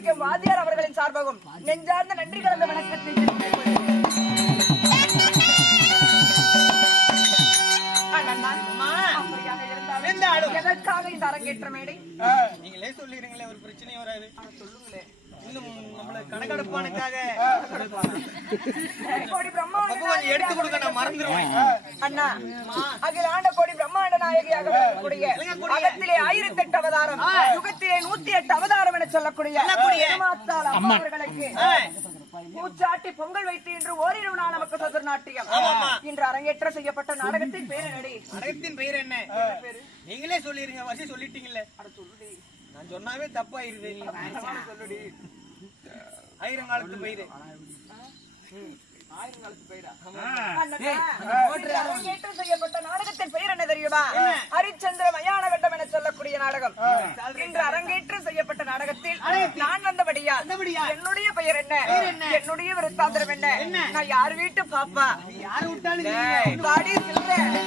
வைக்கும் வாத்தியார் அவர்களின் சார்பாகவும் நெஞ்சார்ந்த நன்றி கலந்த வணக்கத்தை எதற்காக இந்த அரங்கேற்ற மேடை நீங்களே சொல்லிடுங்களே, ஒரு பிரச்சனையும் வராது. சொல்லுங்களே, இன்னும் நம்மளுக்கு கணக்கெடுப்பானுக்காக எடுத்து கொடுக்க நான் மறந்துடுவேன். அண்ணா, அகில ஆண்ட கோடி பிரம்மாண்ட நாயகியாக விளங்கக்கூடிய அகத்திலே 1008 அவதாரம், யுகத்திலே 108 அவதாரம் என சொல்லக்கூடிய அம்மா அவர்களுக்கு பூச்சாட்டி பொங்கல் வைத்து இன்று ஓரிரு நாள் நமக்கு சதுர் நாட்டியம் இன்று அரங்கேற்ற செய்யப்பட்ட நாடகத்தின் பேர் என்னடி? நாடகத்தின் பெயர் என்ன? நீங்களே சொல்லிருங்க. வசி சொல்லிட்டீங்கல்ல, நான் சொன்னாவே தப்பாயிருது. சொல்லுடி. ஆயிரங்காலத்து பயிர். செய்யப்பட்ட நாடகத்தின் பெயர் என்ன தெரியுமா? ஹரிச்சந்திர மயான கட்டம் என சொல்லக்கூடிய நாடகம். இன்று அரங்கேற்றம் செய்யப்பட்ட நாடகத்தில் நான் வந்தபடியால் என்னுடைய பெயர் என்ன, என்னுடைய விருத்தாந்திரம் என்ன, நான் யார் வீட்டு பாப்பா, யாரு விட்டாலும் பாடி சொல்றேன்.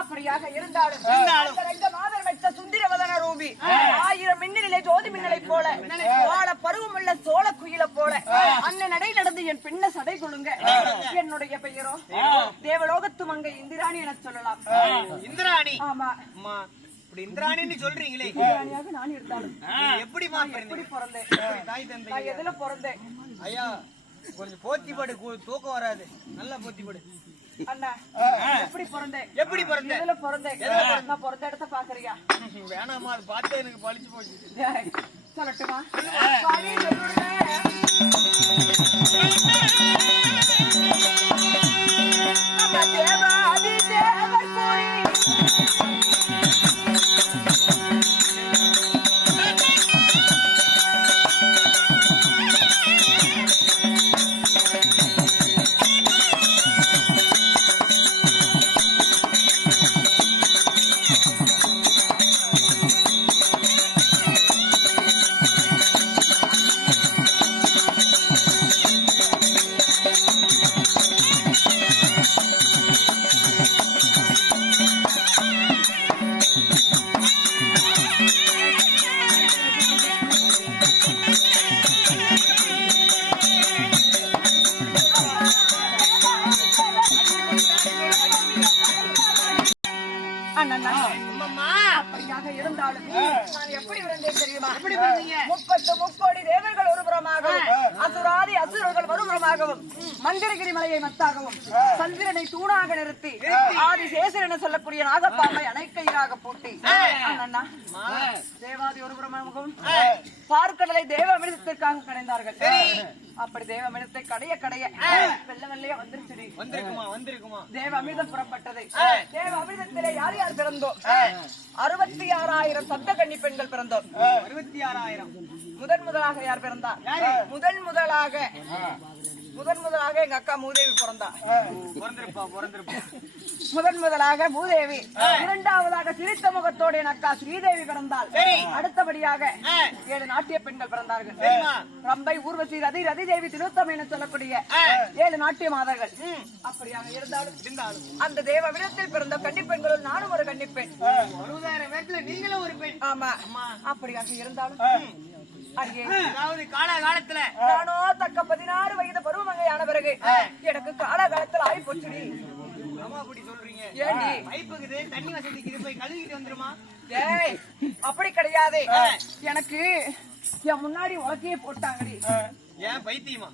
அப்படியாக இருந்தாலும் சுந்தரவதன ரூபி 1000 மின்னலை ஜோதி மின்னலை போல வாழ பருவமுள்ள சோழ குயில போல அண்ணன் நடை நடந்து என் பின்ன சடை கொள்ளுங்க. என்னுடைய பெயரோ தேவலோகத்து மங்கை இந்திராணி என சொல்லலாம். இந்திராணி? ஆமா. இந்திராணி சொல்றீங்களே, இந்திராணியாக நான் இருந்தாலும் எப்படி பிறந்தேன்? தாய் தந்தை நான் எதுல பிறந்தேன்? ஐயா கொஞ்சம் போத்திப்படு, தூக்கம் வராது. நல்லா போத்திப்படு. அண்ணா, எப்படி பிறந்தேன்? எப்படி பிறந்தேன்? எதுல பிறந்தேன்? நான் பிறந்த இடத்த பாக்குறியா? வேணாமா, அது பார்த்து எனக்கு பழிச்சு போச்சு. சொல்லட்டுமா? தேவாதி தேவர் கூறி இருந்தாலும் நான் எப்படி விழுந்தேன் தெரியுமா? 30 தேவர்கள் ஒரு புறமாகவும் அசுராதி அசுரர்கள் மறுபுறமாகவும் மந்திரகிரி மலையை மத்தாகவும் சந்திரனை தூணாக நிறுத்தி ஆதிசேஷன் என சொல்லக்கூடிய நாகப்பாம்பை அணைக்கயிறாக பூட்டி அண்ணா தேவாதி ஒரு புறமாகவும் பார்க்கடலை தேவ அமிர்தத்திற்காக கடைந்தார்கள். அப்படி தேவ அமிர்தத்தை கடைய கடைய வெள்ள வெள்ளையா வந்துருச்சுமா. தேவ அமிர்தம் புறப்பட்டது. தேவ அமிர்தத்திலே யார் யார் பிறந்தோம்? 66,000 சப்த கன்னி பெண்கள் பிறந்தோம். 66,000. முதலாக யார் பிறந்தார்? முதலாக எங்க அக்கா மூதேவி பிறந்தா. முதலாக மூதேவி. இரண்டாவதாக சிரித்த முகத்தோடு என் அக்கா ஸ்ரீதேவி பிறந்தாள். அடுத்தபடியாக 7 நாட்டிய பெண்கள் பிறந்தார்கள். ரம்பை, ஊர்வசி, ரதி தேவி, திருத்தம் என சொல்லக்கூடிய 7 நாட்டிய மாதர்கள். அப்படியாக இருந்தாலும் அந்த தேவ விடத்தில் பிறந்த கன்னி பெண்களும் நானும் ஒரு கன்னிப்பெண். 60,000 பேர்ல நீங்களும் ஒரு பெண். ஆமா, அப்படியாக இருந்தாலும் அங்கே அதாவது காலத்துல நானோ தக்க 16 வயது பருவமங்கையான பிறகு எனக்கு காலகாலத்தில் ஆய் போச்சுடி. ஆமா அப்படி சொல்றீங்க. ஏண்டி பைப்புக்குது தண்ணி வசதிக்கு போய் கழுவிட்டு வந்துருமா? ஏய், அப்படி கிடையாது. எனக்கு என் முன்னாடி உலக்கையே போட்டாங்கடி. ஏன் பைத்தியமா?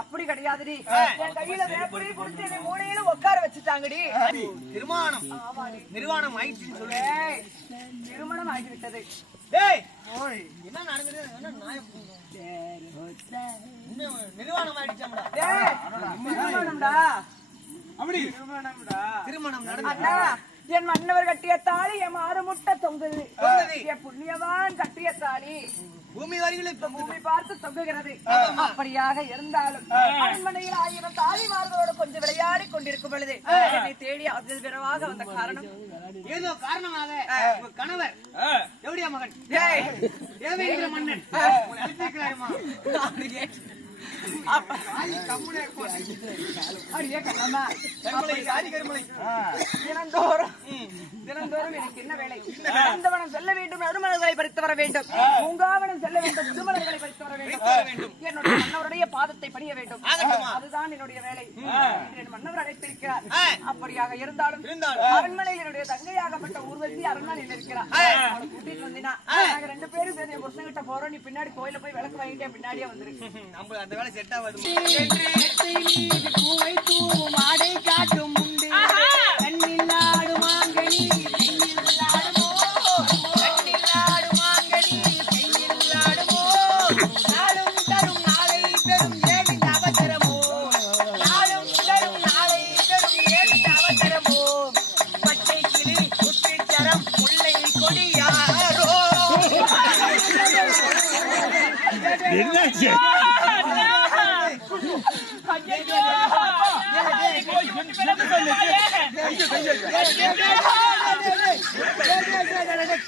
அப்படி கிடையாதுடி. என் கையில வேப்படி குடிச்சு என்னை மூலையில உட்கார வச்சுட்டாங்கடி. நிர்வாணம் ஆயிடுச்சுன்னு சொல்றேன். ஏய், திருமணம் ஆகிவிட்டது. ஏய், என்ன நடக்குது? என்ன நாயம்? நிர்வாணம் ஆயிடுச்சாம்டா. ஏய், திருமணம்டா. திருமணம் நடந்து அண்ணா, என் மன்னவர் கட்டிய தாலி என் மாறு முட்டை தொங்குது. என் புண்ணியவான் கட்டிய தாலி பூமி வரிகளை பூமி பார்த்து தொங்குகிறது. அப்படியாக இருந்தாலும் அரண்மனையில் 1000 தாலிமார்களோடு கொஞ்சம் விளையாடி கொண்டிருக்கும் பொழுது என்னை தேடி அதில் விரைவாக வந்த காரணம் ஏதோ காரணமாக உங்க கணவர் எவடியா மகன் ஏய், தேவேந்திர மன்னன் அழைத்திருக்கிறாருமா? அடியே கண்ணம்மா, தினந்தோறும் எனக்கு என்ன வேலை? நந்தவனம் செல்ல வேண்டும், நறுமலர்களை பறித்து வர வேண்டும், பூங்காவனம் செல்ல வேண்டும், புதுமலர்களை பறித்து வர வேண்டும், என்னுடைய மன்னவருடைய பாதத்தை பணிய வேண்டும். அதுதான் என்னுடைய வேலை. என் மன்னவர் அழைத்திருக்கிறார். அப்படியாக இருந்தாலும் அரண்மனையில் என்னுடைய தங்கையாகப்பட்ட ஊர்வசி அரண்மனையில் இருக்கிறார். அவளை கூட்டிட்டு வந்தினா நாங்க 2 பேரும் சேர்ந்து என் புருஷன்கிட்ட போறோம். நீ பின்னாடி கோயில போய் விளக்கு வாங்கிட்டே பின்னாடியே வந்துருக்கு. நம்ம அந்த வேலை செட் ஆகாது. பூவை தூவும் ஆடை காட்டும் உண்டு கண்ணில் ஆடும் மாங்கனி கையில் ஆடுமோ, கண்ணில் ஆடும் மாங்கனி கையில் ஆடுமோ, நாளும் தரும் நாளை தரும் ஏழு அவசரமோ, நாளும் தரும் நாளை தரும் ஏழு அவசரமோ, பச்சை கிளி குட்டிச்சரம் முல்லை கொடியாரோ.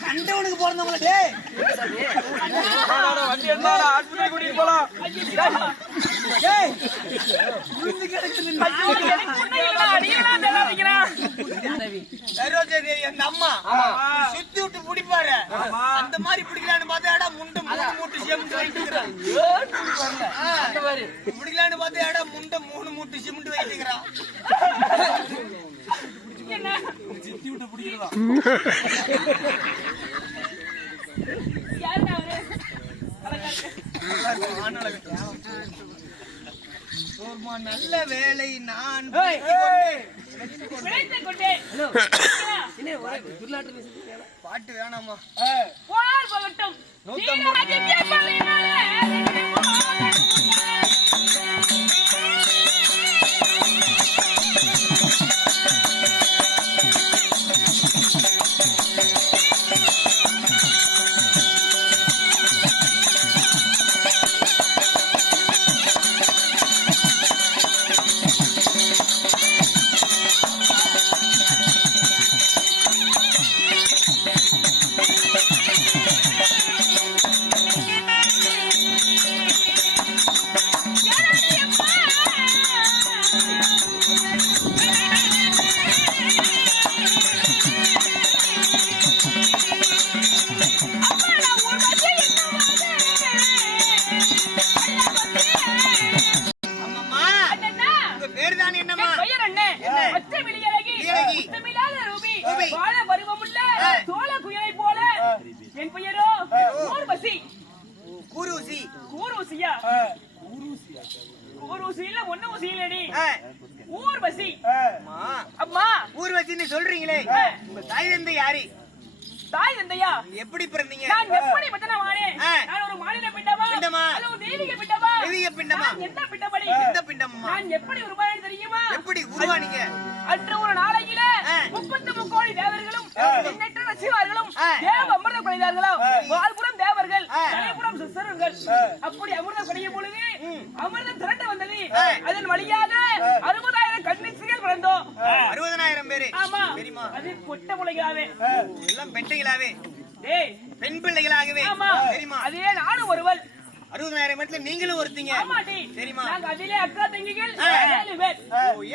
கண்டவனுக்கு பிறந்தவங்களே அந்த அம்மா சுத்தி விட்டு பிடிப்பாரு. அந்த மாதிரி பிடிக்கலான்னு பார்த்தா முண்டை மூட்டு சிமெண்ட் வைக்கிறான். பிடிக்கலான்னு பார்த்தா முண்டை 3 மூட்டு சிமெண்ட் வைக்கிறான். சுத்தி விட்டு பிடிக்கிறதா? நல்ல வேலை நான் பாட்டு வேணாமா? ஊர்வசின்னு சொல்றீங்களே, உங்க தாய் தந்தை யாரு? தாய் தந்தையா? எப்படி பிறந்தீங்க? நான் எப்படி பட்டனவானே? நான் ஒரு மாநில பிண்டமா? அல்ல ஒரு தெய்வீக பிண்டமா? தெய்வீக பிண்டமா? எந்த பிண்டபடி? எந்த பிண்டமா? நான் எப்படி உருவானேன் தெரியுமா? எப்படி உருவானீங்க? அன்று ஒரு நாளையில 33 கோடி தேவர்களும் எண்ணற்ற நசிவார்களும் தேவ அமிர்தம் குடைந்தார்களாம். வாழ்புறம் தேவர்கள், தலைபுறம் சித்தர்கள். அப்படி அமிர்தம் குடையும் பொழுது அமிர்தம் திரண்டு வந்தது. அதன் வழியாக 60,000 கன்னிகைகள் பிறந்தோம். 60,000 பேரு? ஆமா. தெரியுமா? அது பொட்ட முளைகளாவே, எல்லாம் பெட்டைகளாவே, டேய் பெண் பிள்ளைகளாகவே. ஆமா. தெரியுமா? அதே நானும் ஒருவள். 60,000 இடத்துல நீங்களும் ஒருத்தீங்க. ஆமாடி. சரிம்மா. நாங்க அதிலே அக்கா தங்கிகள் 7 பேர்.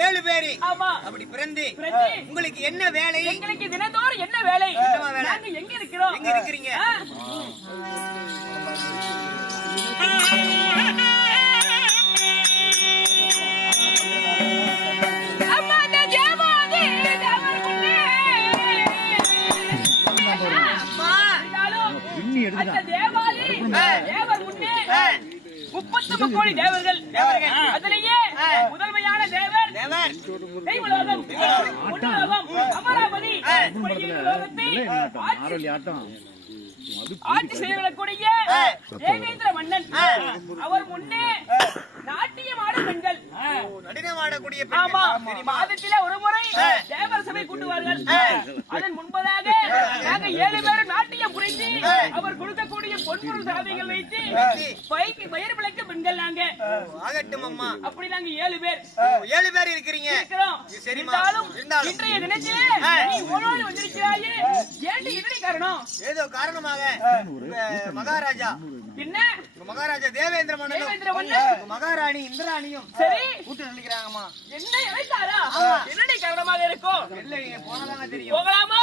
7 பேரு. ஆமா. அப்படி பிறந்து பிறந்து உங்களுக்கு என்ன வேலை? எங்களுக்கு தினந்தோறும் என்ன வேலை? நாங்க எங்க இருக்கிறோம்? எங்க இருக்கிறீங்க? அந்த தேவாலி தேவர் முன்னே 30 கோடி தேவர்கள். அதிலேயே முதன்மையான தேவர் தெய்வலோகம், பொன்னுலோகம், அமராவதி லோகத்தை ஆட்சி செய்யக்கூடிய தேவேந்திர மன்னன். அவர் முன்னே நாட்டியம் ஆடும் பெண்கள். நடனமாடக்கூடிய ஆமா. மாதத்திலே ஒரு முறை தேவர் சபை கூட்டுவார்கள். அதன் முன்பதாக நாங்க 7 பேரும் நாட்டியம் புரிந்து அவர் கொடுக்கக்கூடிய பொன்பொருள் சாதனைகள் வைத்து வயிறு பிழைக்க பெண்கள் நாங்க. ஆகட்டும் அம்மா. அப்படி நாங்க 7 பேர் 7 பேர் இருக்கிறீங்க. இருந்தாலும் இன்றைய தினத்திலே நீ ஓடோடி வந்திருக்கிறாயே, ஏண்டி இதனை காரணம்? ஏதோ காரணமாக மகாராஜா என்ன மகாராஜா தேவேந்திர மன்னன் மகாராணி இந்திராணியும் சரி கூட்டு நினைக்கிறாங்கம்மா. என்ன இழைத்தாரா? என்னடி காரணமாக இருக்கும்? இல்லை போனதாங்க தெரியும். போகலாமா?